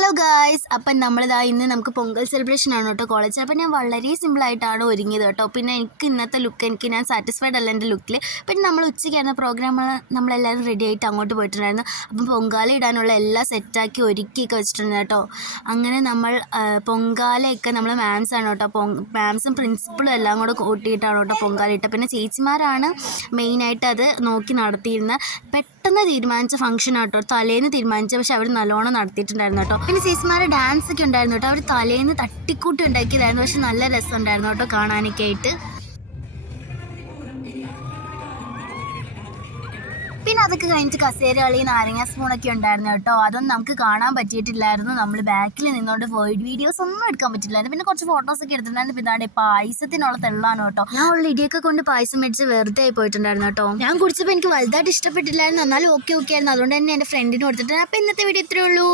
Hello guys, അപ്പം നമ്മളിതാ ഇന്ന് നമുക്ക് പൊങ്കൽ സെലിബ്രേഷൻ ആണ് കേട്ടോ കോളേജ്. അപ്പം ഞാൻ വളരെ സിമ്പിളായിട്ടാണ് ഒരുങ്ങിയത് കേട്ടോ. പിന്നെ എനിക്ക് ഇന്നത്തെ ലുക്ക് ഞാൻ സാറ്റിസ്ഫൈഡ് അല്ല എൻ്റെ ലുക്കിൽ. പിന്നെ നമ്മൾ ഉച്ചയ്ക്കായിരുന്ന പ്രോഗ്രാം നമ്മളെല്ലാവരും റെഡി ആയിട്ട് അങ്ങോട്ട് പോയിട്ടുണ്ടായിരുന്നു. അപ്പം പൊങ്കാല ഇടാനുള്ള എല്ലാം സെറ്റാക്കി ഒരുക്കിയൊക്കെ വെച്ചിട്ടുണ്ട് കേട്ടോ. അങ്ങനെ നമ്മൾ പൊങ്കാലയൊക്കെ നമ്മൾ മാംസാണ് കേട്ടോ. മാംസും പ്രിൻസിപ്പളും എല്ലാം കൂടെ കൂട്ടിയിട്ടാണ് കേട്ടോ പൊങ്കാല ഇട്ടത്. പിന്നെ ചേച്ചിമാരാണ് മെയിനായിട്ട് അത് നോക്കി നടത്തിയിരുന്നത്. പെട്ടെന്ന് തീരുമാനിച്ച ഫംഗ്ഷൻ ആട്ടോ, തലേന്ന് തീരുമാനിച്ച, പക്ഷെ അവർ നല്ലോണം നടത്തിയിട്ടുണ്ടായിരുന്നു കേട്ടോ. പിന്നെ ചേച്ചിമാരുടെ ഡാൻസ് ഒക്കെ ഉണ്ടായിരുന്നു കേട്ടോ. അവർ തലേന്ന് തട്ടിക്കൂട്ട് ഉണ്ടാക്കിയതായിരുന്നു, പക്ഷെ നല്ല രസം ഉണ്ടായിരുന്നു കേട്ടോ കാണാനൊക്കെ ആയിട്ട്. പിന്നെ അതൊക്കെ കഴിഞ്ഞിട്ട് കസേര കളി, നാരങ്ങ സ്പൂണൊക്കെ ഉണ്ടായിരുന്നു കേട്ടോ. അതൊന്നും നമുക്ക് കാണാൻ പറ്റിയിട്ടില്ലായിരുന്നു. നമ്മൾ ബാക്കിൽ നിന്നുകൊണ്ട് വീഡിയോസ് ഒന്നും എടുക്കാൻ പറ്റില്ലായിരുന്നു. പിന്നെ കുറച്ച് ഫോട്ടോസൊക്കെ എടുത്തിട്ടുണ്ടായിരുന്നു. പിന്നെ ഇതാണ് പായസത്തിനുള്ള തെള്ളാണ് കേട്ടോ. ഞാൻ ഉള്ള ഇടിയൊക്കെ കൊണ്ട് പായസം മേടിച്ച് വെറുതെ ആയി പോയിട്ടുണ്ടായിരുന്നു കേട്ടോ. ഞാൻ കുടിച്ചപ്പോൾ എനിക്ക് വലുതായിട്ട് ഇഷ്ടപ്പെട്ടില്ലായിരുന്നു, എന്നാലും ഓക്കെ ആയിരുന്നു. അതുകൊണ്ട് തന്നെ എൻ്റെ ഫ്രണ്ടിന് കൊടുത്തിട്ടുണ്ട്. അപ്പോൾ ഇന്നത്തെ വീഡിയോ ഇത്രയേ ഉള്ളൂ.